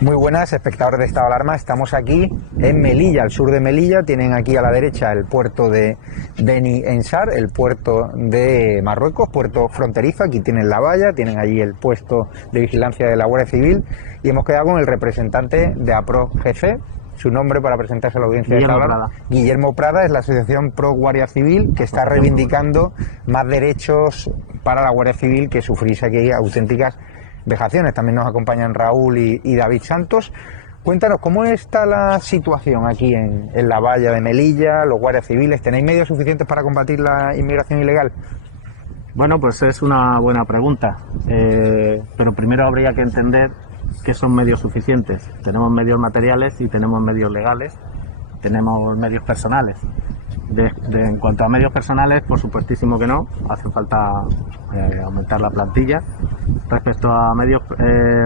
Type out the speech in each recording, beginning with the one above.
Muy buenas, espectadores de Estado de Alarma. Estamos aquí en Melilla, al sur de Melilla. Tienen aquí a la derecha el puerto de Beni Ensar, el puerto de Marruecos, puerto fronterizo. Aquí tienen la valla, tienen allí el puesto de vigilancia de la Guardia Civil. Y hemos quedado con el representante de APRO-GC. Su nombre para presentarse a la audiencia de Estado de Alarma. Guillermo Prada es la asociación Pro Guardia Civil que está reivindicando más derechos para la Guardia Civil, que sufrís aquí auténticas vejaciones. También nos acompañan Raúl y David Santos. Cuéntanos, ¿cómo está la situación aquí en la valla de Melilla, los guardias civiles? ¿Tenéis medios suficientes para combatir la inmigración ilegal? Bueno, pues es una buena pregunta, pero primero habría que entender qué son medios suficientes. Tenemos medios materiales y tenemos medios legales, tenemos medios personales. En cuanto a medios personales, por supuestísimo que no, hace falta aumentar la plantilla. Respecto a medios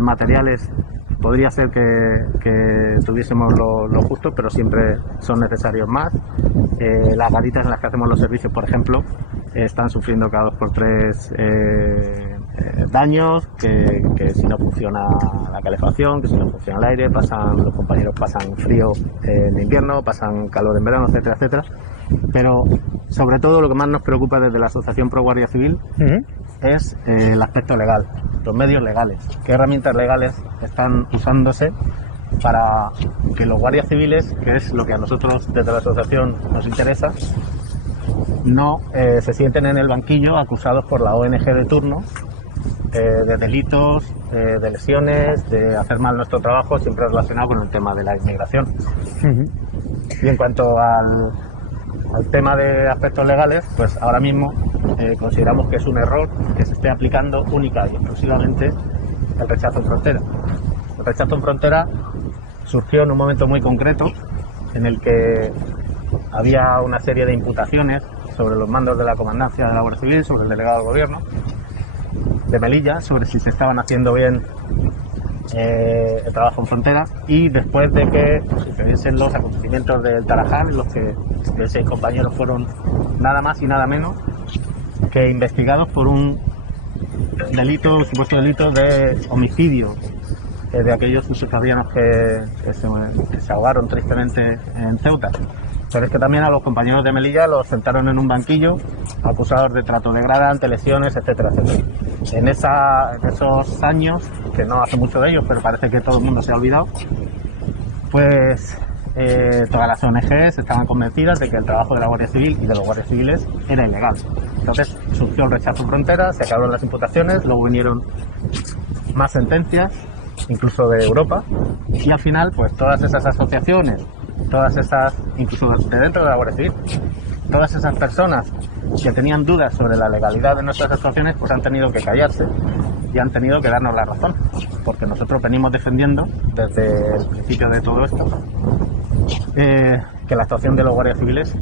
materiales, podría ser que tuviésemos lo justo, pero siempre son necesarios más. Las garitas en las que hacemos los servicios, por ejemplo, están sufriendo cada 2 por 3 daños, que si no funciona la calefacción, que si no funciona el aire, los compañeros pasan frío en invierno, pasan calor en verano, etcétera, etcétera. Pero sobre todo lo que más nos preocupa desde la Asociación Pro Guardia Civil es el aspecto legal, los medios legales. ¿Qué herramientas legales están usándose para que los guardias civiles, que es lo que a nosotros desde la asociación nos interesa, no se sienten en el banquillo acusados por la ONG de turno de delitos, de lesiones, de hacer mal nuestro trabajo, siempre relacionado con el tema de la inmigración? Y en cuanto al tema de aspectos legales, pues ahora mismo consideramos que es un error que se esté aplicando única y exclusivamente el rechazo en frontera. El rechazo en frontera surgió en un momento muy concreto en el que había una serie de imputaciones sobre los mandos de la comandancia de la Guardia Civil, sobre el delegado del gobierno de Melilla, sobre si se estaban haciendo bien el trabajo en frontera, y después de que sucediesen los acontecimientos del Tarajal, en los que 6 compañeros fueron nada más y nada menos que investigados por un supuesto delito de homicidio de aquellos subsaharianos que se ahogaron tristemente en Ceuta. Pero es que también a los compañeros de Melilla los sentaron en un banquillo acusados de trato degradante, lesiones, etcétera, etcétera. En esos años, que no hace mucho de ellos, pero parece que todo el mundo se ha olvidado, pues todas las ONGs estaban convencidas de que el trabajo de la Guardia Civil y de los guardias civiles era ilegal. Entonces surgió el rechazo en frontera, se acabaron las imputaciones, luego vinieron más sentencias, incluso de Europa, y al final pues todas esas asociaciones, incluso de dentro de la Guardia Civil, todas esas personas que tenían dudas sobre la legalidad de nuestras actuaciones, pues han tenido que callarse y han tenido que darnos la razón, porque nosotros venimos defendiendo desde el principio de todo esto que la actuación de los guardias civiles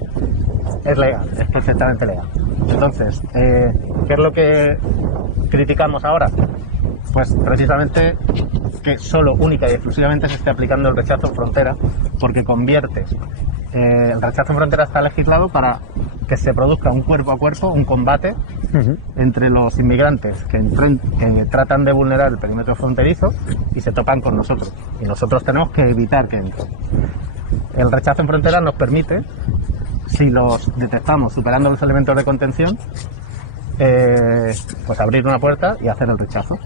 es legal, es perfectamente legal. Entonces, ¿qué es lo que criticamos ahora? Pues precisamente que solo, única y exclusivamente se esté aplicando el rechazo en frontera, porque convierte el rechazo en frontera está legislado para que se produzca un cuerpo a cuerpo, un combate entre los inmigrantes que tratan de vulnerar el perímetro fronterizo y se topan con nosotros, y nosotros tenemos que evitar que entren. El rechazo en frontera nos permite, si los detectamos superando los elementos de contención, pues abrir una puerta y hacer el rechazo.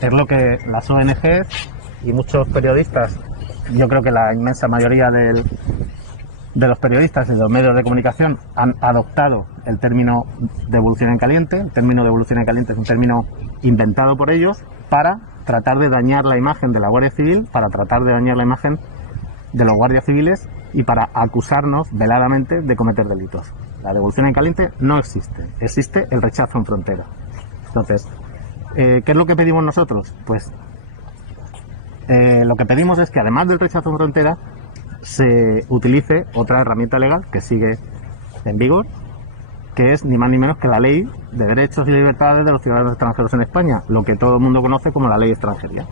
Es lo que las ONGs y muchos periodistas, yo creo que la inmensa mayoría de los periodistas y de los medios de comunicación han adoptado el término devolución en caliente. El término devolución en caliente es un término inventado por ellos para tratar de dañar la imagen de la Guardia Civil, para tratar de dañar la imagen de los guardias civiles y para acusarnos veladamente de cometer delitos. La devolución en caliente no existe, existe el rechazo en frontera. Entonces, ¿qué es lo que pedimos nosotros? Pues lo que pedimos es que además del rechazo en frontera se utilice otra herramienta legal que sigue en vigor, que es ni más ni menos que la Ley de Derechos y Libertades de los Ciudadanos Extranjeros en España, lo que todo el mundo conoce como la Ley de Extranjería.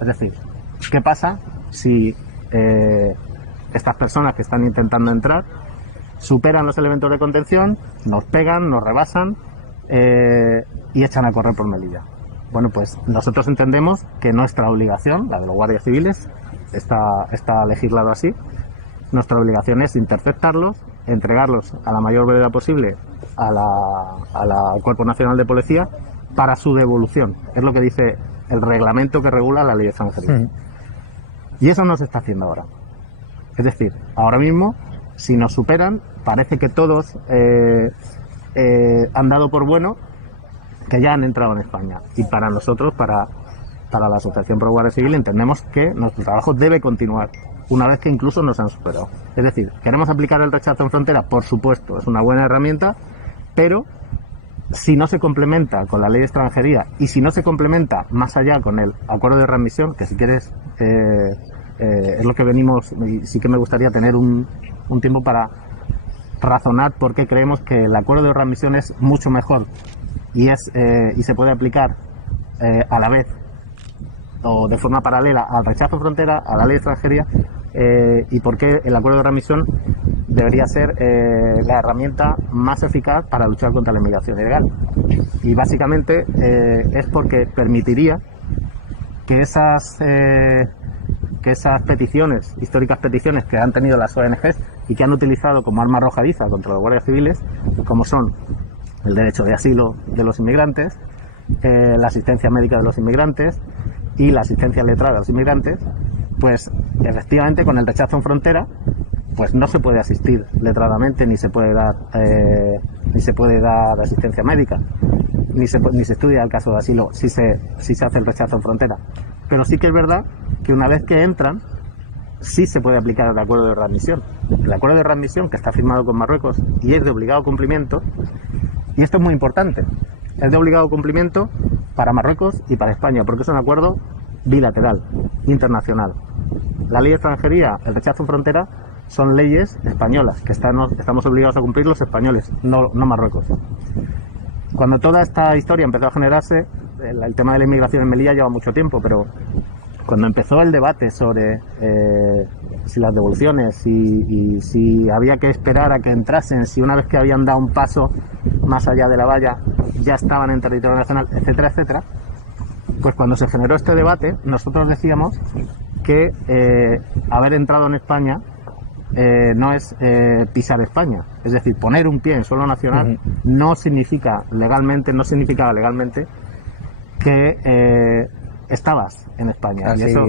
Es decir, ¿qué pasa si estas personas que están intentando entrar superan los elementos de contención, nos pegan, nos rebasan y echan a correr por Melilla? Bueno, pues nosotros entendemos que nuestra obligación, la de los guardias civiles, está legislado así. Nuestra obligación es interceptarlos, entregarlos a la mayor brevedad posible al Cuerpo Nacional de Policía para su devolución. Es lo que dice el reglamento que regula la ley de extranjería. Sí. Y eso no se está haciendo ahora. Es decir, ahora mismo, si nos superan, parece que todos han dado por bueno que ya han entrado en España. Y para nosotros, para la Asociación Pro Guardia Civil, entendemos que nuestro trabajo debe continuar una vez que incluso nos han superado. Es decir, ¿queremos aplicar el rechazo en frontera? Por supuesto, es una buena herramienta, pero si no se complementa con la ley de extranjería y si no se complementa más allá con el acuerdo de readmisión, que si quieres es lo que venimos, y sí que me gustaría tener un tiempo para razonar por qué creemos que el acuerdo de readmisión es mucho mejor y se puede aplicar a la vez o de forma paralela al rechazo en frontera, a la ley de extranjería, y por qué el acuerdo de readmisión debería ser la herramienta más eficaz para luchar contra la inmigración ilegal. Y básicamente es porque permitiría que esas peticiones, históricas peticiones que han tenido las ONGs y que han utilizado como arma arrojadiza contra los guardias civiles, como son el derecho de asilo de los inmigrantes, la asistencia médica de los inmigrantes y la asistencia letrada de los inmigrantes, pues efectivamente con el rechazo en frontera pues no se puede asistir letradamente ni se puede dar asistencia médica ni se estudia el caso de asilo si se hace el rechazo en frontera. Pero sí que es verdad que una vez que entran sí se puede aplicar el acuerdo de readmisión. El acuerdo de readmisión, que está firmado con Marruecos y es de obligado cumplimiento, y esto es muy importante, es de obligado cumplimiento para Marruecos y para España, porque es un acuerdo bilateral, internacional. La ley de extranjería, el rechazo en frontera, son leyes españolas, que estamos obligados a cumplir los españoles, no Marruecos. Cuando toda esta historia empezó a generarse, el tema de la inmigración en Melilla lleva mucho tiempo, pero cuando empezó el debate sobre si las devoluciones y si había que esperar a que entrasen, si una vez que habían dado un paso más allá de la valla ya estaban en territorio nacional, etcétera, etcétera, pues cuando se generó este debate nosotros decíamos que haber entrado en España no es pisar España, es decir, poner un pie en suelo nacional no significaba legalmente que estabas en España. Así, y eso,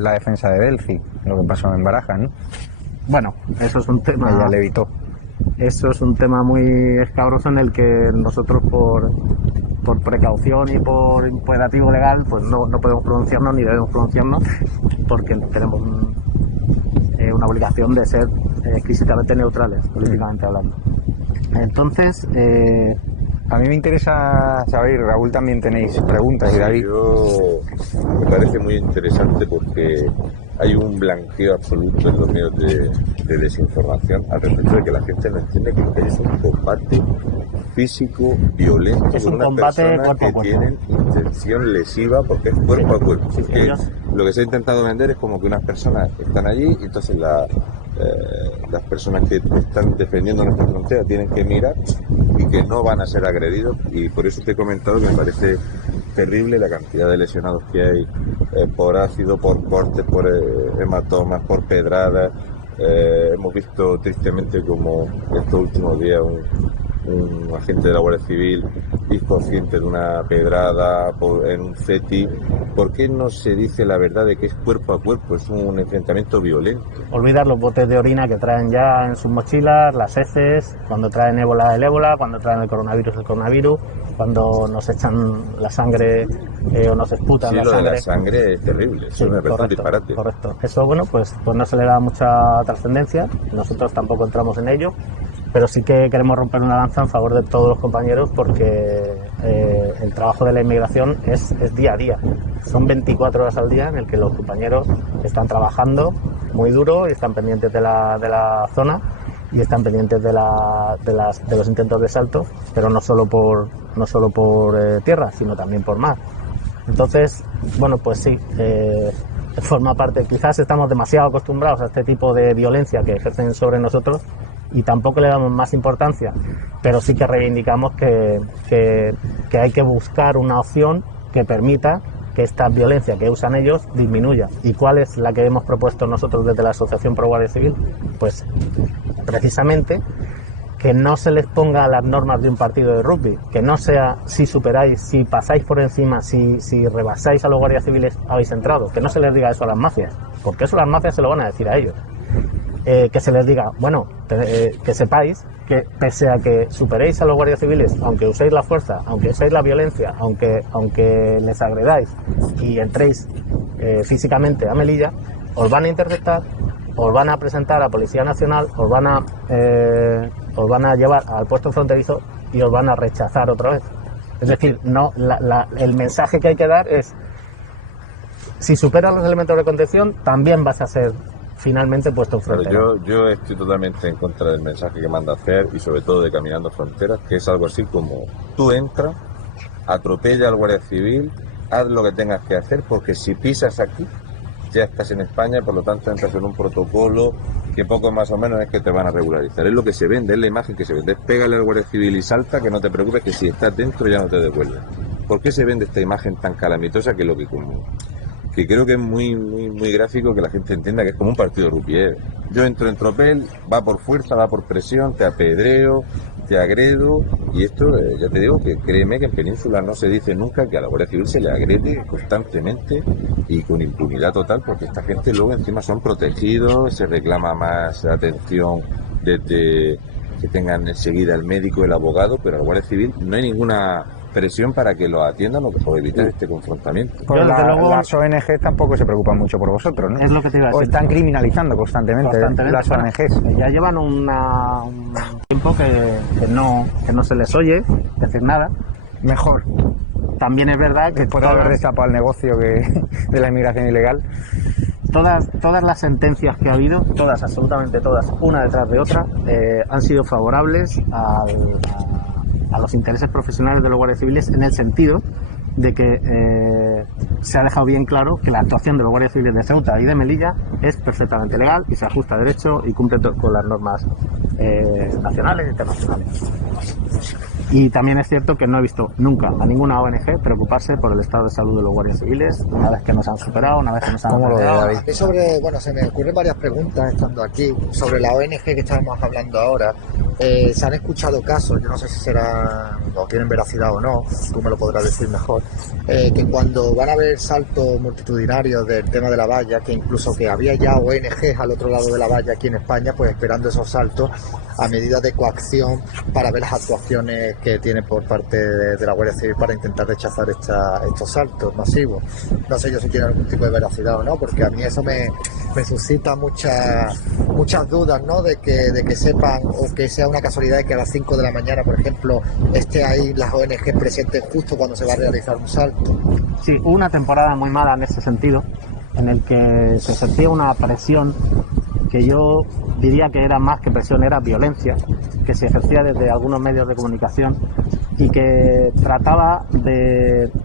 la defensa de Delphi, lo que pasó en Barajas, ¿no? Bueno, eso es un tema. Ella le evitó. Eso es un tema muy escabroso en el que nosotros por precaución y por imperativo legal pues no podemos pronunciarnos ni debemos pronunciarnos porque tenemos una obligación de ser exquisitamente neutrales, políticamente hablando. Entonces, a mí me interesa saber, Raúl, también tenéis preguntas y David. Me parece muy interesante porque hay un blanqueo absoluto en los medios de desinformación al respecto de que la gente no entiende que lo que es un combate físico, violento, es con un unas combate personas cuerpo a que cuerpo. tienen intención lesiva porque es cuerpo a cuerpo. Sí, Porque ellos... lo que se ha intentado vender es como que unas personas están allí y entonces las personas que están defendiendo nuestra frontera tienen que mirar y que no van a ser agredidos, y por eso te he comentado que me parece terrible la cantidad de lesionados que hay por ácido, por cortes, por hematomas, por pedradas. Hemos visto tristemente como estos últimos días un agente de la Guardia Civil inconsciente de una pedrada en un CETI. ¿Por qué no se dice la verdad de que es cuerpo a cuerpo, es un enfrentamiento violento? Olvidar los botes de orina que traen ya en sus mochilas, las heces, cuando traen ébola el ébola, cuando traen el coronavirus, cuando nos echan la sangre o nos esputan sí, la lo sangre. De la sangre es terrible, Sí, eso me parece un disparate. Correcto. Eso, bueno, pues no se le da mucha trascendencia, nosotros tampoco entramos en ello, pero sí que queremos romper una lanza en favor de todos los compañeros porque el trabajo de la inmigración es día a día. Son 24 horas al día en el que los compañeros están trabajando muy duro y están pendientes de la zona y están pendientes de los intentos de salto, pero no solo por tierra, sino también por mar. Entonces, bueno, pues sí, forma parte, quizás estamos demasiado acostumbrados a este tipo de violencia que ejercen sobre nosotros y tampoco le damos más importancia, pero sí que reivindicamos que hay que buscar una opción que permita que esta violencia que usan ellos disminuya. ¿Y cuál es la que hemos propuesto nosotros desde la Asociación Pro Guardia Civil? Pues precisamente que no se les ponga las normas de un partido de rugby, que no sea si superáis, si pasáis por encima, si rebasáis a los guardias civiles habéis entrado, que no se les diga eso a las mafias, porque eso las mafias se lo van a decir a ellos. Que se les diga, bueno, que sepáis que pese a que superéis a los guardias civiles, aunque uséis la fuerza, aunque uséis la violencia, aunque les agredáis y entréis físicamente a Melilla, os van a interceptar, os van a presentar a Policía Nacional, os van a llevar al puesto fronterizo y os van a rechazar otra vez. Es decir, no, el mensaje que hay que dar es, si superas los elementos de contención, también vas a ser finalmente puesto en frontera. Yo estoy totalmente en contra del mensaje que manda hacer y sobre todo de Caminando Fronteras, que es algo así como tú entras, atropella al guardia civil, haz lo que tengas que hacer, porque si pisas aquí ya estás en España, por lo tanto entras en un protocolo que poco más o menos es que te van a regularizar. Es lo que se vende, es la imagen que se vende. Pégale al guardia civil y salta, que no te preocupes, que si estás dentro ya no te devuelven. ¿Por qué se vende esta imagen tan calamitosa que creo que es muy gráfico que la gente entienda que es como un partido de rugby? Yo entro en tropel, va por fuerza, va por presión, te apedreo, te agredo, y esto, ya te digo, que créeme que en Península no se dice nunca que a la Guardia Civil se le agrede constantemente y con impunidad total, porque esta gente luego encima son protegidos, se reclama más atención desde que tengan enseguida el médico, el abogado, pero a la Guardia Civil no hay ninguna presión para que lo atiendan o evitar este confrontamiento. Pues las ONG tampoco se preocupan mucho por vosotros, ¿no? Es lo que te iba a decir. O están criminalizando constantemente las ONGs. Ya llevan un tiempo que no se les oye decir nada. Mejor. También es verdad que después de haber destapado el negocio de la inmigración ilegal. Todas las sentencias que ha habido, todas, absolutamente todas, una detrás de otra, han sido favorables a los intereses profesionales de los guardias civiles, en el sentido de que se ha dejado bien claro que la actuación de los guardias civiles de Ceuta y de Melilla es perfectamente legal y se ajusta a derecho y cumple con las normas nacionales e internacionales. Y también es cierto que no he visto nunca a ninguna ONG preocuparse por el estado de salud de los guardias civiles una vez que nos han superado, una vez que nos han superado. Se me ocurren varias preguntas estando aquí sobre la ONG que estábamos hablando ahora. Se han escuchado casos, yo no sé si será o tienen veracidad o no, tú me lo podrás decir mejor, que cuando van a haber saltos multitudinarios del tema de la valla, que incluso que había ya ONGs al otro lado de la valla aquí en España, pues esperando esos saltos a medida de coacción para ver las actuaciones que tiene por parte de la Guardia Civil para intentar rechazar estos saltos masivos. No sé yo si tiene algún tipo de veracidad o no, porque a mí eso me suscita muchas dudas, ¿no? De que sepan, o que sea una casualidad de que a las 5 de la mañana, por ejemplo, esté ahí las ONG presentes justo cuando se va a realizar un salto. Sí, hubo una temporada muy mala en ese sentido, en el que se ejercía una presión que yo diría que era más que presión, era violencia, que se ejercía desde algunos medios de comunicación y que trataba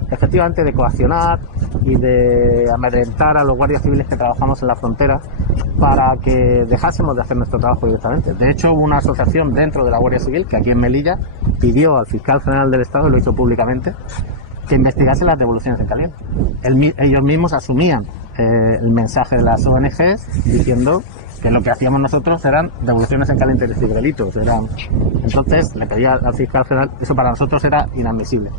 efectivamente de coaccionar y de amedrentar a los guardias civiles que trabajamos en la frontera para que dejásemos de hacer nuestro trabajo directamente. De hecho, hubo una asociación dentro de la Guardia Civil que aquí en Melilla pidió al fiscal general del Estado, y lo hizo públicamente, que investigase las devoluciones en caliente. Ellos mismos asumían el mensaje de las ONGs diciendo que lo que hacíamos nosotros eran devoluciones en caliente de ciberdelitos. Entonces le pedía al fiscal general, eso para nosotros era inadmisible.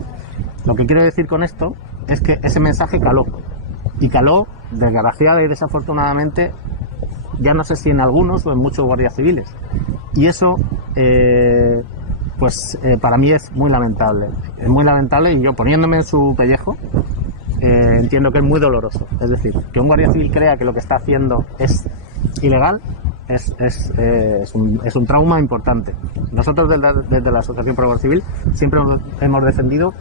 Lo que quiero decir con esto es que ese mensaje caló, y caló desgraciada y desafortunadamente, ya no sé si en algunos o en muchos guardias civiles, y eso para mí es muy lamentable. Es muy lamentable, y yo, poniéndome en su pellejo, entiendo que es muy doloroso. Es decir, que un guardia civil crea que lo que está haciendo es ilegal es un trauma importante. Nosotros desde la Asociación Pro Guardia Civil siempre hemos defendido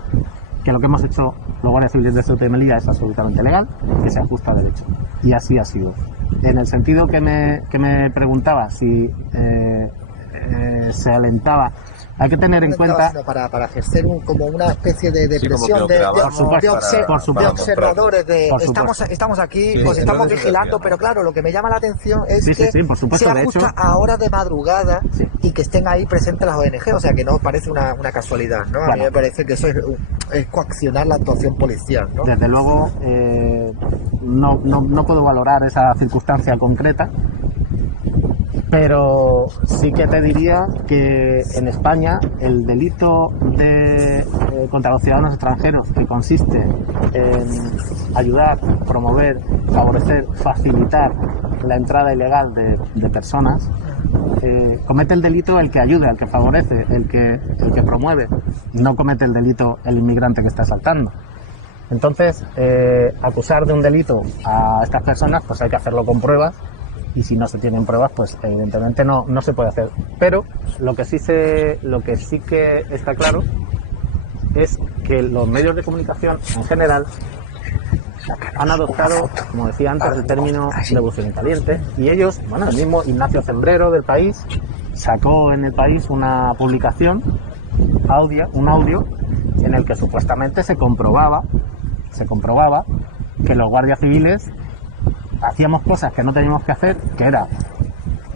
que lo que hemos hecho los guardias civiles de Ceuta y Melilla es absolutamente legal, que se ajusta a derecho, y así ha sido. En el sentido que me preguntaba si se alentaba hay que tener en cuenta... Sino para ejercer como una especie de Sí, como presión que de por supuesto. observadores de Por supuesto. estamos aquí, Sí, os estamos entonces, vigilando, ¿no? pero claro, lo que me llama la atención es Sí, sí, que sí, por supuesto, se de ajusta hecho. a horas de madrugada Sí. y que estén ahí presentes las ONG, o sea que no parece una casualidad, ¿no? A mí Bueno. me parece que eso es coaccionar la actuación policial, ¿no? Desde luego, no puedo valorar esa circunstancia concreta, pero sí que te diría que en España el delito contra los ciudadanos extranjeros, que consiste en ayudar, promover, favorecer, facilitar la entrada ilegal de personas, comete el delito el que ayude, el que favorece, el que promueve, no comete el delito el inmigrante que está saltando. Entonces, acusar de un delito a estas personas, pues hay que hacerlo con pruebas, y si no se tienen pruebas, pues evidentemente no se puede hacer. Pero lo que sí que está claro es que los medios de comunicación en general han adoptado, como decía antes, el término revolución en caliente, y ellos, bueno, el mismo Ignacio Zembrero del País sacó en el País una publicación, un audio en el que supuestamente se comprobaba que los guardias civiles hacíamos cosas que no teníamos que hacer, que era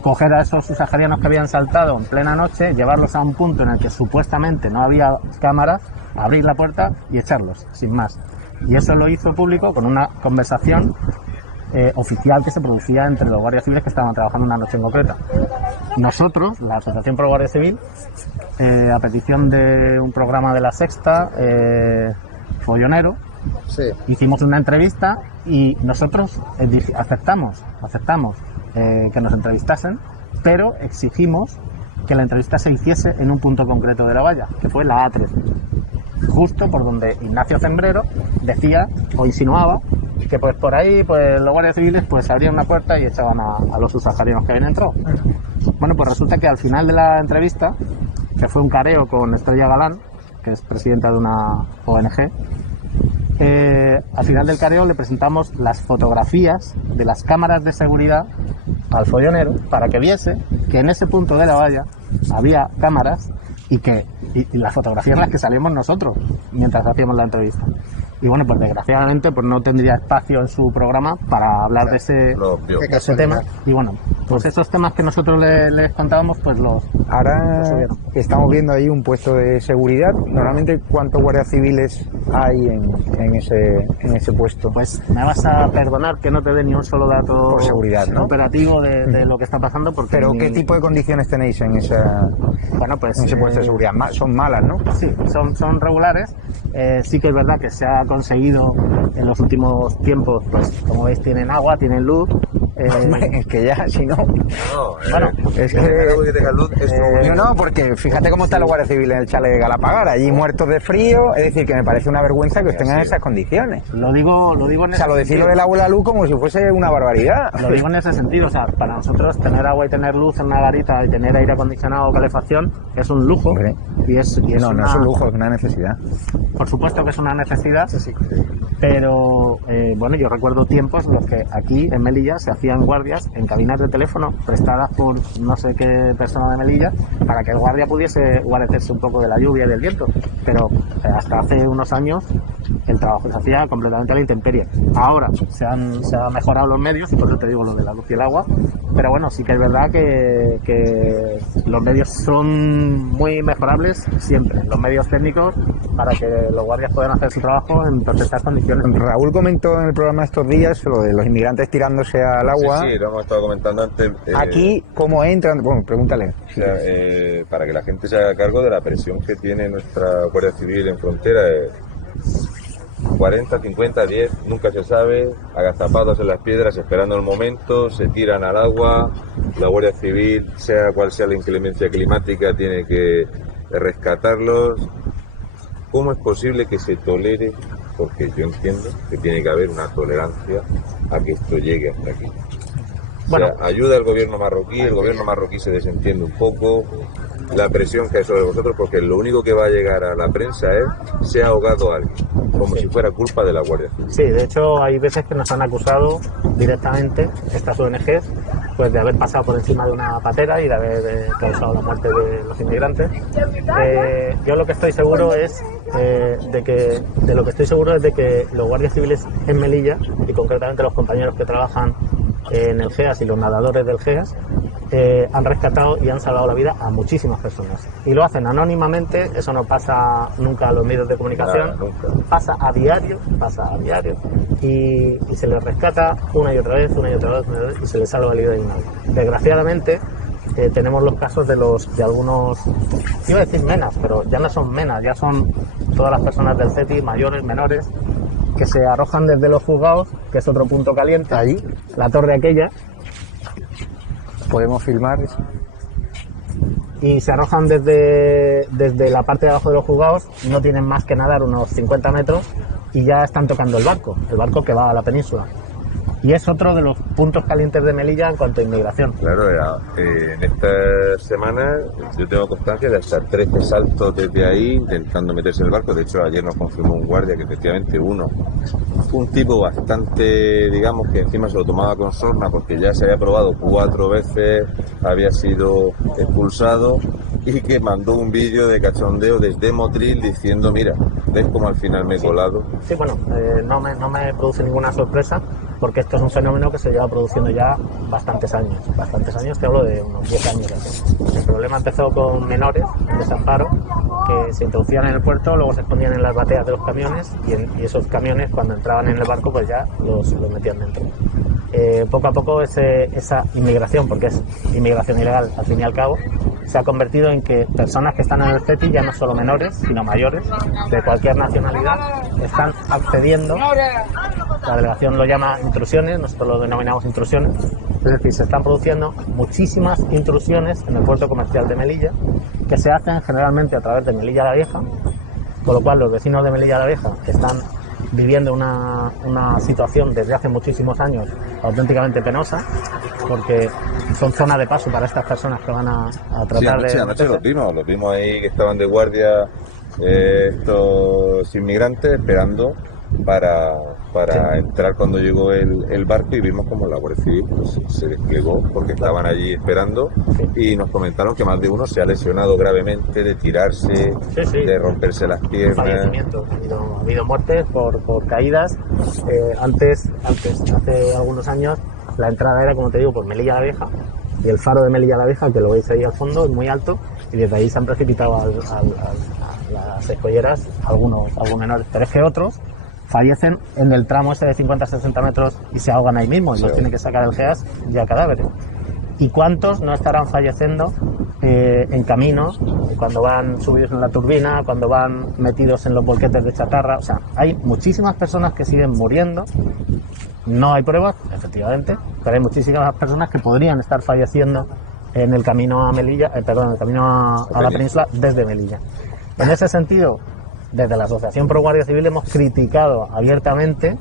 coger a esos saharianos que habían saltado en plena noche, llevarlos a un punto en el que supuestamente no había cámaras, abrir la puerta y echarlos, sin más. Y eso lo hizo público con una conversación oficial que se producía entre los guardias civiles que estaban trabajando una noche en concreta. Nosotros, la Asociación Pro Guardia Civil, a petición de un programa de La Sexta, Follonero, Sí. hicimos una entrevista y nosotros aceptamos que nos entrevistasen, pero exigimos que la entrevista se hiciese en un punto concreto de la valla, que fue la A3, justo por donde Ignacio Zembrero decía o insinuaba que pues por ahí pues los guardias civiles pues abrían una puerta y echaban a los subsaharianos que habían entrado. Bueno, pues resulta que al final de la entrevista, que fue un careo con Estrella Galán, que es presidenta de una ONG, al final del careo le presentamos las fotografías de las cámaras de seguridad al follonero para que viese que en ese punto de la valla había cámaras y las fotografías en las que salimos nosotros mientras hacíamos la entrevista. Y bueno, pues desgraciadamente pues no tendría espacio en su programa para hablar de ese tema. Y bueno, pues esos temas que nosotros les contábamos, pues Ahora estamos viendo ahí un puesto de seguridad. Normalmente, ¿cuántos guardias civiles hay en ese puesto? Pues me vas a perdonar que no te dé ni un solo dato Por seguridad, ¿no? operativo de lo que está pasando. Porque Pero ¿qué tipo de condiciones tenéis en ese puesto de seguridad? Son malas, ¿no? Sí, son regulares. Sí que es verdad que se ha conseguido en los últimos tiempos, pues como veis, tienen agua, tienen luz. Es que ya, si no... Bueno, es que... No, porque fíjate cómo están los guardias civiles en el Chale de Galapagar, allí muertos de frío. Es decir, que me parece una vergüenza que os tengan en esas condiciones. Lo digo en O ese sea, lo decirlo del agua y la luz como si fuese una barbaridad. Lo digo en ese sentido, o sea, para nosotros tener agua y tener luz en una garita y tener aire acondicionado o calefacción es un lujo. Hombre. Y es No es un lujo, es una necesidad. Por supuesto que es una necesidad, pero bueno, yo recuerdo tiempos en los que aquí en Melilla se hacían guardias en cabinas de teléfono prestadas por no sé qué persona de Melilla para que el guardia pudiese guarecerse un poco de la lluvia y del viento, pero hasta hace unos años el trabajo se hacía completamente a la intemperie. Ahora se han mejorado los medios y por eso te digo lo de la luz y el agua, pero bueno, sí que es verdad que los medios son muy mejorables siempre, los medios técnicos, para que los guardias puedan hacer su trabajo en perfectas condiciones. Raúl comentó en el programa estos días lo de los inmigrantes tirándose al agua. Sí, lo hemos estado comentando antes. Aquí, ¿cómo entran? Bueno, pregúntale. O sea, para que la gente se haga cargo de la presión que tiene nuestra Guardia Civil en frontera. 40, 50, 10, nunca se sabe, agazapados en las piedras esperando el momento, se tiran al agua, la Guardia Civil, sea cual sea la inclemencia climática, tiene que rescatarlos. ¿Cómo es posible que se tolere? Porque yo entiendo que tiene que haber una tolerancia a que esto llegue hasta aquí. Bueno, o sea, ayuda al gobierno marroquí, el gobierno marroquí se desentiende un poco, la presión que hay sobre vosotros, porque lo único que va a llegar a la prensa es se ha ahogado alguien, como si fuera culpa de la Guardia Civil. Sí, de hecho hay veces que nos han acusado directamente estas ONGs pues de haber pasado por encima de una patera y de haber causado la muerte de los inmigrantes. Yo lo que estoy seguro es de que los guardias civiles en Melilla, y concretamente los compañeros que trabajan en el GEAS y los nadadores del GEAS, han rescatado y han salvado la vida a muchísimas personas. Y lo hacen anónimamente, eso no pasa nunca a los medios de comunicación, pasa a diario, y se les rescata una y otra vez, y se les salva la vida de una vez. Desgraciadamente, tenemos los casos de algunos, iba a decir menas, pero ya no son menas, ya son todas las personas del CETI, mayores, menores, que se arrojan desde los juzgados, que es otro punto caliente, allí, la torre aquella. Podemos filmar. Y se arrojan desde la parte de abajo de los juzgados, no tienen más que nadar unos 50 metros y ya están tocando el barco que va a la península. Y es otro de los puntos calientes de Melilla en cuanto a inmigración. Claro, en esta semana yo tengo constancia de hasta 13 saltos desde ahí intentando meterse en el barco. De hecho, ayer nos confirmó un guardia que efectivamente un tipo bastante, digamos, que encima se lo tomaba con sorna porque ya se había probado 4 veces, había sido expulsado y que mandó un vídeo de cachondeo desde Motril diciendo, mira, ves como al final me he colado. Sí, bueno, no me produce ninguna sorpresa porque esto es un fenómeno que se lleva produciendo ya bastantes años, te hablo de unos 10 años así. El problema empezó con menores en desamparo que se introducían en el puerto, luego se escondían en las bateas de los camiones y esos camiones cuando entraban en el barco pues ya los metían dentro. Poco a poco esa inmigración, porque es inmigración ilegal al fin y al cabo, se ha convertido en que personas que están en el CETI, ya no solo menores, sino mayores, de cualquier nacionalidad, están accediendo, la delegación lo llama intrusiones, nosotros lo denominamos intrusiones, es decir, se están produciendo muchísimas intrusiones en el puerto comercial de Melilla, que se hacen generalmente a través de Melilla la Vieja, con lo cual los vecinos de Melilla la Vieja están viviendo una situación desde hace muchísimos años auténticamente penosa, porque son zona de paso para estas personas que van a tratar sí, anoche los vimos ahí que estaban de guardia estos inmigrantes esperando para entrar cuando llegó el barco y vimos como la Guardia Civil pues, se desplegó porque estaban allí esperando y nos comentaron que más de uno se ha lesionado gravemente de tirarse, de romperse las piernas. Ha habido muertes por caídas. Hace algunos años la entrada era, como te digo, por Melilla la Vieja y el faro de Melilla la Vieja, que lo veis ahí al fondo, es muy alto y desde ahí se han precipitado a las escolleras algunos menores, pero es que otros fallecen en el tramo ese de 50-60 metros y se ahogan ahí mismo y los tienen que sacar del GEAS ya cadáveres. ¿Y cuántos no estarán falleciendo en camino, cuando van subidos en la turbina, cuando van metidos en los bolquetes de chatarra? O sea, hay muchísimas personas que siguen muriendo. No hay pruebas, efectivamente, pero hay muchísimas personas que podrían estar falleciendo en el camino a Melilla, a la península desde Melilla. En ese sentido, desde la Asociación Pro Guardia Civil hemos criticado abiertamente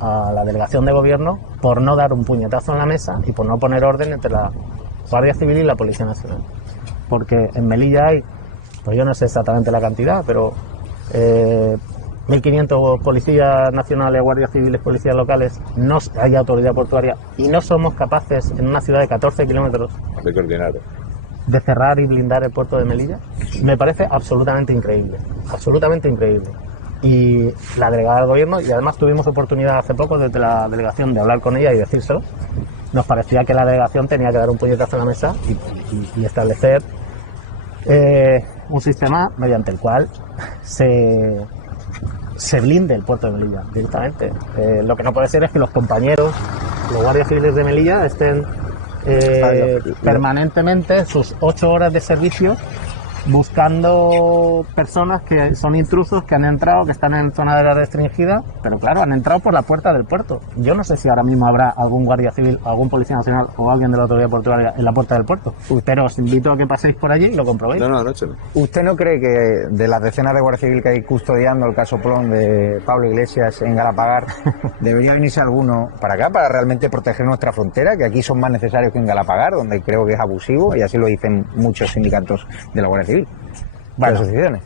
a la delegación de gobierno por no dar un puñetazo en la mesa y por no poner orden entre la Guardia Civil y la Policía Nacional. Porque en Melilla hay, pues yo no sé exactamente la cantidad, pero 1.500 policías nacionales, guardias civiles, policías locales, no hay autoridad portuaria y no somos capaces en una ciudad de 14 kilómetros de cerrar y blindar el puerto de Melilla. Me parece absolutamente increíble. Y la delegada del gobierno, y además tuvimos oportunidad hace poco desde la delegación de hablar con ella y decírselo, nos parecía que la delegación tenía que dar un puñetazo en la mesa y establecer un sistema mediante el cual se blinde el puerto de Melilla directamente. Lo que no puede ser es que los compañeros, los guardias civiles de Melilla, estén permanentemente sus 8 horas de servicio buscando personas que son intrusos, que han entrado, que están en zona de área restringida, pero claro, han entrado por la puerta del puerto. Yo no sé si ahora mismo habrá algún guardia civil, algún policía nacional o alguien de la autoridad portuaria en la puerta del puerto, pero os invito a que paséis por allí y lo comprobéis. Anoche no. ¿Usted no cree que de las decenas de guardia civil que hay custodiando el caso Plon de Pablo Iglesias en Galapagar, debería venirse alguno para acá para realmente proteger nuestra frontera, que aquí son más necesarios que en Galapagar, donde creo que es abusivo, y así lo dicen muchos sindicatos de la Guardia Civil? Bueno, asociaciones.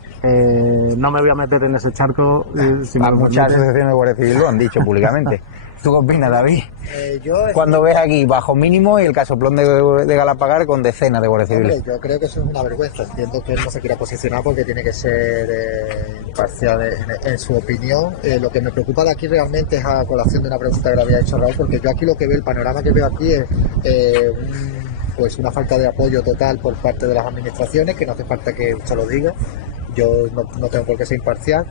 No me voy a meter en ese charco. Muchas asociaciones de Guardia Civil lo han dicho públicamente. ¿Tú qué opinas, David? Yo Cuando ves aquí bajo mínimo y el casoplón de Galapagar con decenas de guardias civiles. Hombre, yo creo que eso es una vergüenza. Entiendo que él no se quiera posicionar porque tiene que ser imparcial en su opinión. Lo que me preocupa de aquí realmente es a colación de una pregunta que le había hecho Raúl, porque yo aquí lo que veo, el panorama que veo aquí es pues una falta de apoyo total por parte de las administraciones, que no hace falta que usted lo diga. Yo no tengo por qué ser imparcial,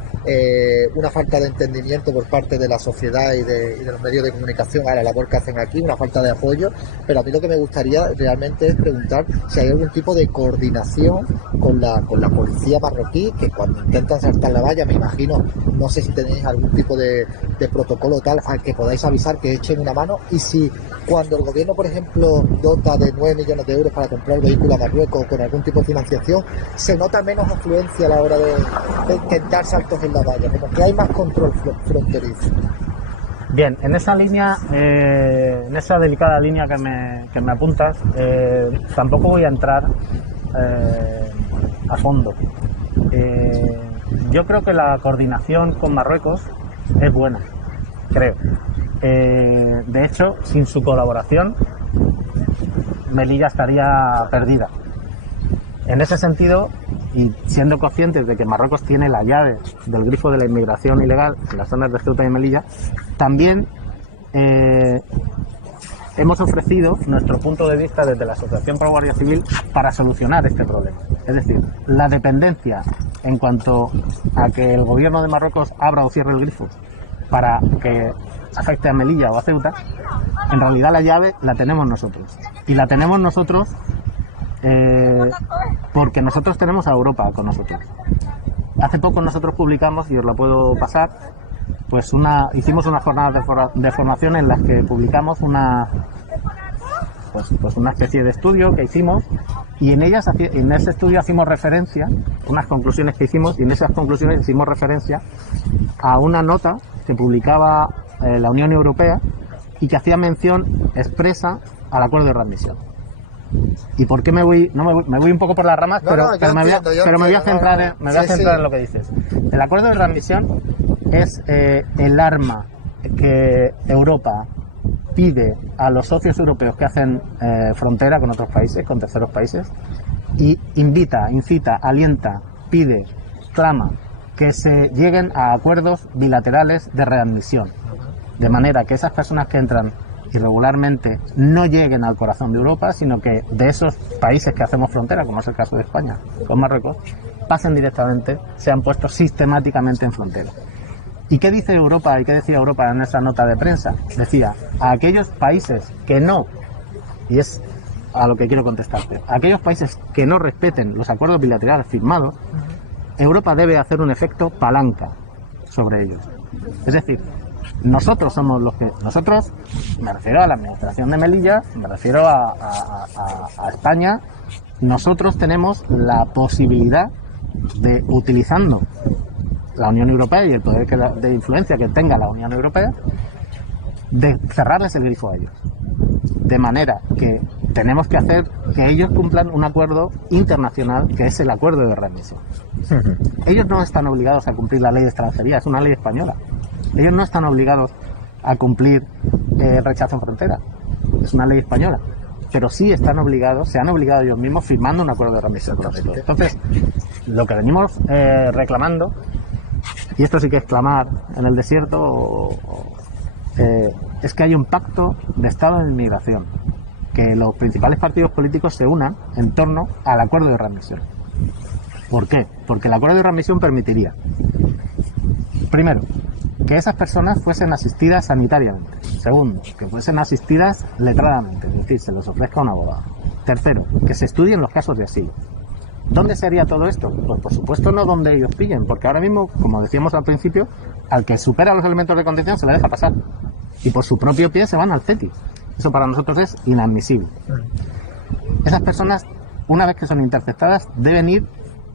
una falta de entendimiento por parte de la sociedad y de los medios de comunicación a la labor que hacen aquí, una falta de apoyo, pero a mí lo que me gustaría realmente es preguntar si hay algún tipo de coordinación con la policía marroquí, que cuando intentan saltar la valla, me imagino, no sé si tenéis algún tipo de protocolo tal al que podáis avisar, que echen una mano, y si cuando el gobierno, por ejemplo, dota de 9 millones de euros para comprar vehículos a Marruecos con algún tipo de financiación, se nota menos afluencia a la hora de intentar saltos en la valla, como que hay más control fronterizo. Bien, en esa línea, en esa delicada línea que me apuntas, tampoco voy a entrar a fondo. Yo creo que la coordinación con Marruecos es buena, creo. De hecho, sin su colaboración, Melilla estaría perdida. En ese sentido, y siendo conscientes de que Marruecos tiene la llave del grifo de la inmigración ilegal en las zonas de Ceuta y Melilla, también hemos ofrecido nuestro punto de vista desde la Asociación Pro Guardia Civil para solucionar este problema. Es decir, la dependencia en cuanto a que el gobierno de Marruecos abra o cierre el grifo para que afecte a Melilla o a Ceuta, en realidad la llave la tenemos nosotros. Y la tenemos nosotros porque nosotros tenemos a Europa con nosotros. Hace poco nosotros publicamos, y os la puedo pasar, pues hicimos unas jornadas de formación en las que publicamos una especie de estudio que hicimos, y en ese estudio hicimos referencia, unas conclusiones que hicimos, y en esas conclusiones hicimos referencia a una nota que publicaba la Unión Europea y que hacía mención expresa al acuerdo de readmisión. ¿Y por qué me voy un poco por las ramas? Pero me voy a centrar en lo que dices. El acuerdo de readmisión es el arma que Europa pide a los socios europeos que hacen frontera con otros países, con terceros países, y incita, alienta, pide, clama que se lleguen a acuerdos bilaterales de readmisión, de manera que esas personas que entran irregularmente no lleguen al corazón de Europa, sino que de esos países que hacemos frontera, como es el caso de España con Marruecos, pasen directamente, sean puestos sistemáticamente en frontera. ¿Y qué dice Europa y qué decía Europa en esa nota de prensa? Decía, a aquellos países que no, y es a lo que quiero contestarte, a aquellos países que no respeten los acuerdos bilaterales firmados, Europa debe hacer un efecto palanca sobre ellos. Es decir, nosotros somos los que... Nosotros, me refiero a la administración de Melilla, me refiero a España, nosotros tenemos la posibilidad de, utilizando la Unión Europea y el poder de influencia que tenga la Unión Europea, de cerrarles el grifo a ellos. De manera que tenemos que hacer que ellos cumplan un acuerdo internacional, que es el acuerdo de readmisión. Ellos no están obligados a cumplir la ley de extranjería, es una ley española. Ellos no están obligados a cumplir rechazo en frontera, es una ley española. Pero sí están obligados, se han obligado ellos mismos firmando un acuerdo de readmisión. Entonces, lo que venimos reclamando, y esto sí que es clamar en el desierto, es que hay un pacto de Estado de inmigración, que los principales partidos políticos se unan en torno al acuerdo de readmisión. ¿Por qué? Porque el acuerdo de readmisión permitiría, primero, que esas personas fuesen asistidas sanitariamente. Segundo, que fuesen asistidas letradamente, es decir, se les ofrezca un abogado. Tercero, que se estudien los casos de asilo. ¿Dónde se haría todo esto? Pues por supuesto no donde ellos pillen, porque ahora mismo, como decíamos al principio, al que supera los elementos de condición se le deja pasar. Y por su propio pie se van al CETI. Eso para nosotros es inadmisible. Esas personas, una vez que son interceptadas, deben ir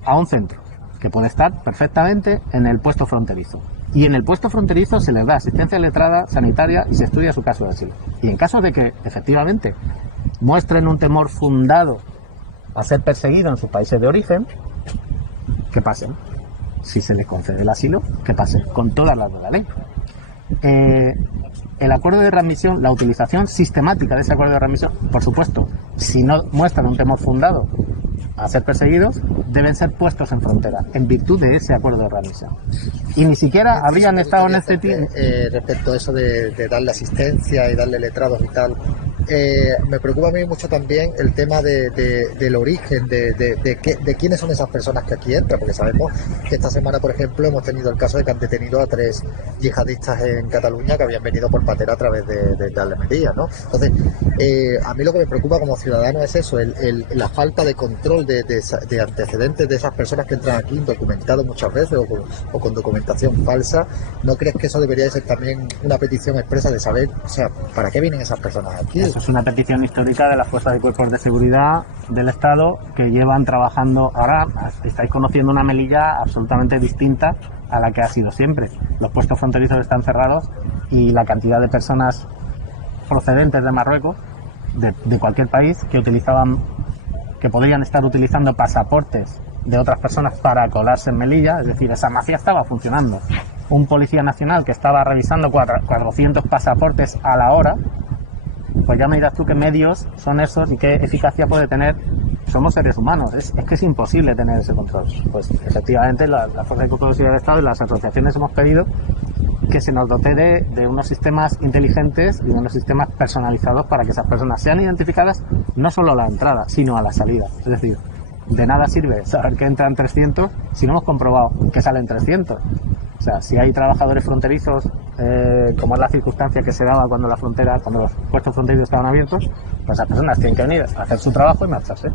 a un centro, que puede estar perfectamente en el puesto fronterizo. Y en el puesto fronterizo se les da asistencia letrada, sanitaria, y se estudia su caso de asilo. Y en caso de que, efectivamente, muestren un temor fundado a ser perseguido en sus países de origen, que pasen. Si se les concede el asilo, que pasen, con todas las de la ley. el acuerdo de readmisión, la utilización sistemática de ese acuerdo de readmisión, por supuesto, si no muestran un temor fundado a ser perseguidos, deben ser puestos en frontera, en virtud de ese acuerdo de readmisión. Y ni siquiera habrían estado en este tiempo. Respecto a eso de darle asistencia y darle letrados y tal, me preocupa a mí mucho también el tema del origen, de quiénes son esas personas que aquí entran, porque sabemos que esta semana, por ejemplo, hemos tenido el caso de que han detenido a 3 yihadistas en Cataluña que habían venido por patera a través de Almería, ¿no? Entonces, a mí lo que me preocupa como ciudadano es eso, la falta de control de antecedentes de esas personas que entran aquí indocumentados muchas veces o con documentación falsa. ¿No crees que eso debería de ser también una petición expresa de saber, o sea, para qué vienen esas personas aquí? Eso es una petición histórica de las fuerzas y cuerpos de seguridad del Estado que llevan trabajando. Ahora estáis conociendo una Melilla absolutamente distinta a la que ha sido siempre. Los puestos fronterizos están cerrados y la cantidad de personas procedentes de Marruecos, de cualquier país, que podrían estar utilizando pasaportes de otras personas para colarse en Melilla, es decir, esa mafia estaba funcionando. Un policía nacional que estaba revisando 400 pasaportes a la hora, pues ya me dirás tú qué medios son esos y qué eficacia puede tener. Somos seres humanos, es que es imposible tener ese control. Pues efectivamente la Fuerza de Cuerpo de Seguridad del Estado y las asociaciones hemos pedido que se nos dote de unos sistemas inteligentes y de unos sistemas personalizados para que esas personas sean identificadas no solo a la entrada, sino a la salida. Es decir, de nada sirve saber que entran 300 si no hemos comprobado que salen 300. O sea, si hay trabajadores fronterizos, como es la circunstancia que se daba cuando los puestos fronterizos estaban abiertos, pues esas personas tienen que venir a hacer su trabajo y marcharse.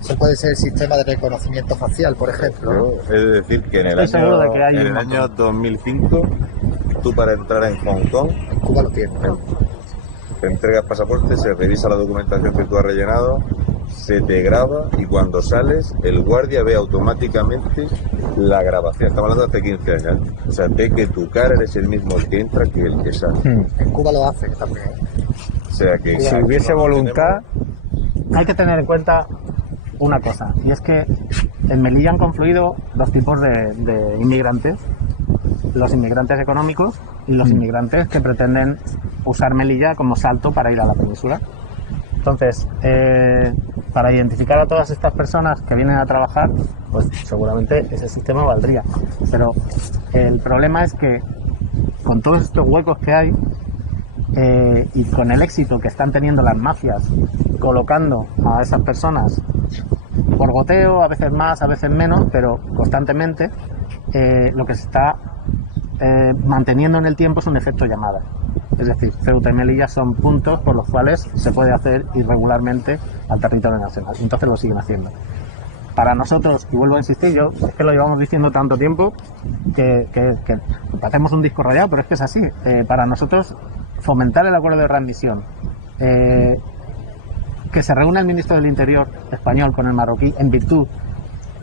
Eso puede ser el sistema de reconocimiento facial, por ejemplo. Es decir, que en el año 2005, tú para entrar en Hong Kong, Cuba lo tiene, ¿no? te entregas pasaporte, se revisa la documentación que tú has rellenado, se te graba y cuando sales el guardia ve automáticamente la grabación. Estamos hablando de hace 15 años. O sea, ve que tu cara eres el mismo el que entra que el que sale. En Cuba lo hacen también. O sea, que Si hubiese voluntad, Hay que tener en cuenta una cosa, y es que en Melilla han confluido dos tipos de inmigrantes: los inmigrantes económicos y los inmigrantes que pretenden usar Melilla como salto para ir a la península. Entonces, para identificar a todas estas personas que vienen a trabajar, pues seguramente ese sistema valdría. Pero el problema es que con todos estos huecos que hay y con el éxito que están teniendo las mafias colocando a esas personas por goteo, a veces más, a veces menos, pero constantemente, lo que se está manteniendo en el tiempo es un efecto llamada. Es decir, Ceuta y Melilla son puntos por los cuales se puede hacer irregularmente al territorio nacional. Entonces lo siguen haciendo. Para nosotros, y vuelvo a insistir, es que lo llevamos diciendo tanto tiempo que hacemos un disco rayado, pero es que es así. Para nosotros, fomentar el acuerdo de readmisión, que se reúna el ministro del Interior español con el marroquí en virtud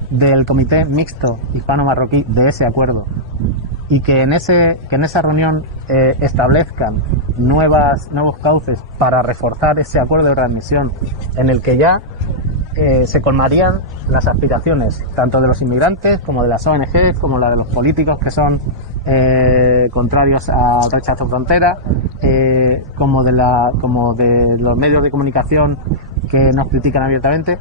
del comité mixto hispano-marroquí de ese acuerdo, y que en esa reunión establezcan nuevos cauces para reforzar ese acuerdo de readmisión, en el que ya se colmarían las aspiraciones tanto de los inmigrantes como de las ONG, como la de los políticos que son contrarios al rechazo frontera, como de los medios de comunicación que nos critican abiertamente,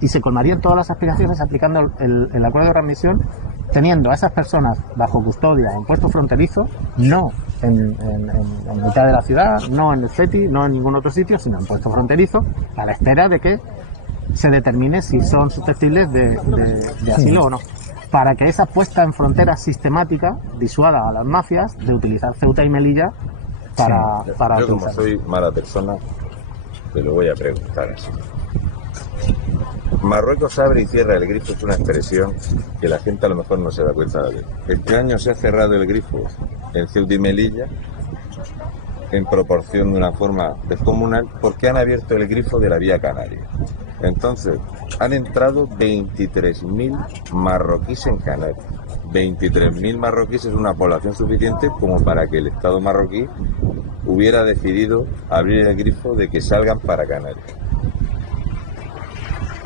y se colmarían todas las aspiraciones aplicando el acuerdo de readmisión, teniendo a esas personas bajo custodia en puestos fronterizos, no en mitad de la ciudad, no en el CETI, no en ningún otro sitio, sino en puestos fronterizos, a la espera de que se determine si son susceptibles de asilo o no, para que esa puesta en frontera sistemática disuada a las mafias de utilizar Ceuta y Melilla para yo, como utilizar. soy mala persona, te lo voy a preguntar así. Marruecos abre y cierra el grifo es una expresión que la gente a lo mejor no se da cuenta de. Este año se ha cerrado el grifo en Ceuta y Melilla en proporción de una forma descomunal, porque han abierto el grifo de la vía Canaria. Entonces, han entrado 23.000 marroquíes en Canarias. 23.000 marroquíes es una población suficiente como para que el Estado marroquí hubiera decidido abrir el grifo de que salgan para Canarias.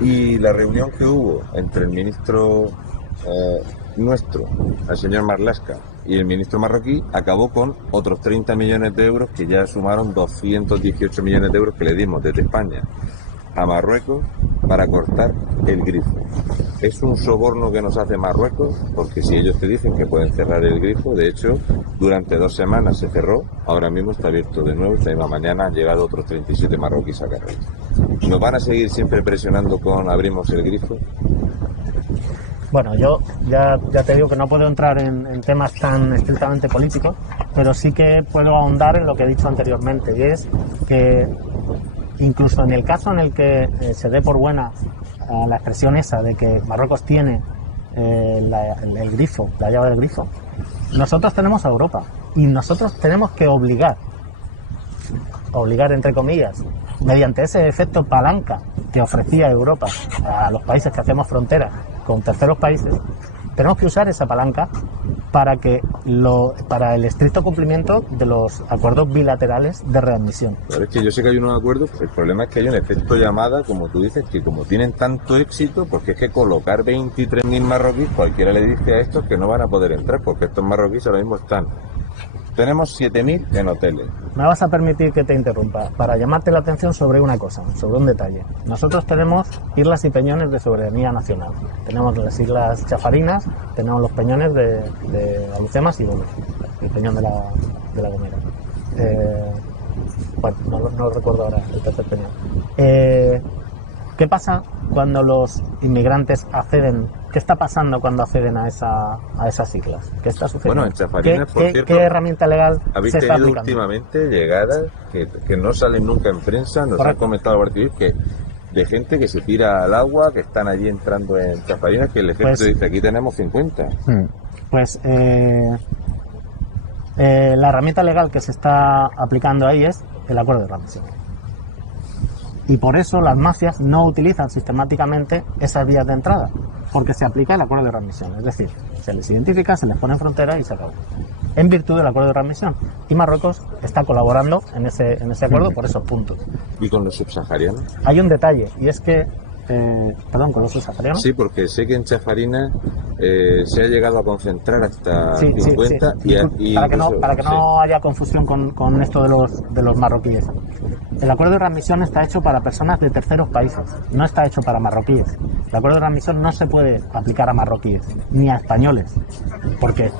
Y la reunión que hubo entre el ministro nuestro, el señor Marlaska, Y el ministro marroquí acabó con otros 30 millones de euros, que ya sumaron 218 millones de euros que le dimos desde España a Marruecos para cortar el grifo. Es un soborno que nos hace Marruecos, porque si ellos te dicen que pueden cerrar el grifo, de hecho, durante 2 semanas se cerró, ahora mismo está abierto de nuevo, esta misma mañana han llegado otros 37 marroquíes a carrer. ¿Nos van a seguir siempre presionando con abrimos el grifo? Bueno, yo ya te digo que no puedo entrar en temas tan estrictamente políticos, pero sí que puedo ahondar en lo que he dicho anteriormente, y es que incluso en el caso en el que se dé por buena la expresión esa de que Marruecos tiene el grifo, la llave del grifo, nosotros tenemos a Europa y nosotros tenemos que obligar entre comillas, mediante ese efecto palanca que ofrecía Europa a los países que hacemos frontera con terceros países, tenemos que usar esa palanca para el estricto cumplimiento de los acuerdos bilaterales de readmisión. Pero es que yo sé que hay unos acuerdos, el problema es que hay un efecto llamada, como tú dices, que como tienen tanto éxito, porque es que colocar 23.000 marroquíes, cualquiera le dice a estos que no van a poder entrar, porque estos marroquíes ahora mismo están. Tenemos 7.000 en hoteles. Me vas a permitir que te interrumpa para llamarte la atención sobre una cosa, sobre un detalle. Nosotros tenemos islas y peñones de soberanía nacional. Tenemos las islas Chafarinas, tenemos los peñones de Alucemas y Bolos, el peñón de la Gomera. Bueno, no recuerdo ahora el tercer peñón. ¿Qué pasa cuando los inmigrantes acceden? ¿Qué está pasando cuando acceden a esas islas? ¿Qué está sucediendo? Bueno, en Chafarinas, por cierto, ¿qué herramienta legal habéis se está tenido aplicando? últimamente llegadas que no salen nunca en prensa, nos han comentado Guardia Civil que de gente que se tira al agua, que están allí entrando en Chafarinas, que el ejército dice, aquí tenemos 50. Pues la herramienta legal que se está aplicando ahí es el acuerdo de readmisión. Y por eso las mafias no utilizan sistemáticamente esas vías de entrada, porque se aplica el acuerdo de readmisión. Es decir, se les identifica, se les pone en frontera y se acabó. En virtud del acuerdo de readmisión. Y Marruecos está colaborando en ese acuerdo por esos puntos. ¿Y con los subsaharianos? Hay un detalle, y es que con los subsaharianos. Sí, porque sé que en Chafarinas se ha llegado a concentrar hasta 50 sí. Para que no haya confusión con esto de los marroquíes. El acuerdo de readmisión está hecho para personas de terceros países, no está hecho para marroquíes. El acuerdo de readmisión no se puede aplicar a marroquíes ni a españoles, porque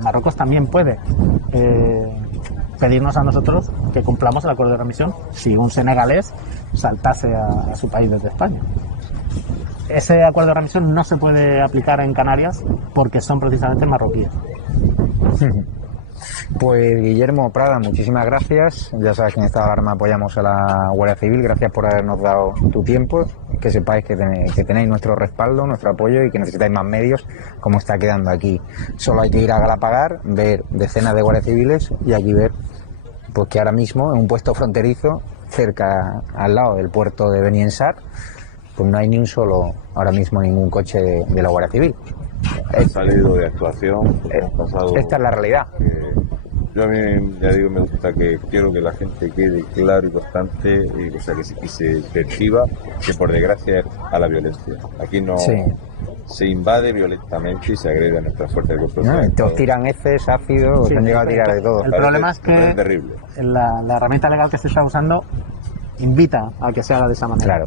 Marruecos también puede pedirnos a nosotros que cumplamos el acuerdo de readmisión si un senegalés saltase a su país desde España. Ese acuerdo de readmisión no se puede aplicar en Canarias porque son precisamente marroquíes. Pues Guillermo Prada, muchísimas gracias. Ya sabes que en esta alarma apoyamos a la Guardia Civil. Gracias por habernos dado tu tiempo. Que sepáis que tenéis nuestro respaldo, nuestro apoyo y que necesitáis más medios, como está quedando aquí. Solo hay que ir a Galapagar, ver decenas de guardias civiles y aquí ver pues que ahora mismo en un puesto fronterizo, cerca, al lado del puerto de Beni Ensar, pues no hay ni un solo, ahora mismo, ningún coche de la Guardia Civil. Ha salido de actuación, hemos pasado... Esta es la realidad. Yo a mí, ya digo, me gusta que quiero que la gente quede claro y constante, o sea, que se perciba que por desgracia es a la violencia. Aquí no se invade violentamente y se agrede a nuestras fuerzas de cuerpo. Os tiran heces, ácido, os han llegado a tirar de todo. El problema es que terrible. La herramienta legal que se está usando invita a que se haga de esa manera. Claro.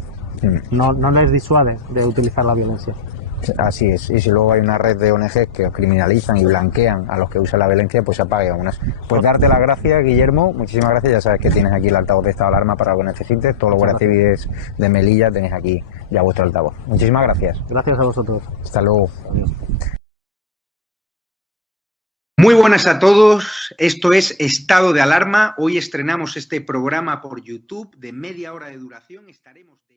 No les disuade de utilizar la violencia. Así es, y si luego hay una red de ONGs que os criminalizan y blanquean a los que usan la violencia, pues se apague unas. Pues darte las gracias, Guillermo, muchísimas gracias. Ya sabes que tienes aquí el altavoz de estado de alarma para lo que necesites. Todos los guardias civiles de Melilla tenéis aquí ya vuestro altavoz. Muchísimas gracias. Gracias a vosotros. Hasta luego. Adiós. Muy buenas a todos, esto es Estado de Alarma. Hoy estrenamos este programa por YouTube de media hora de duración. Estaremos de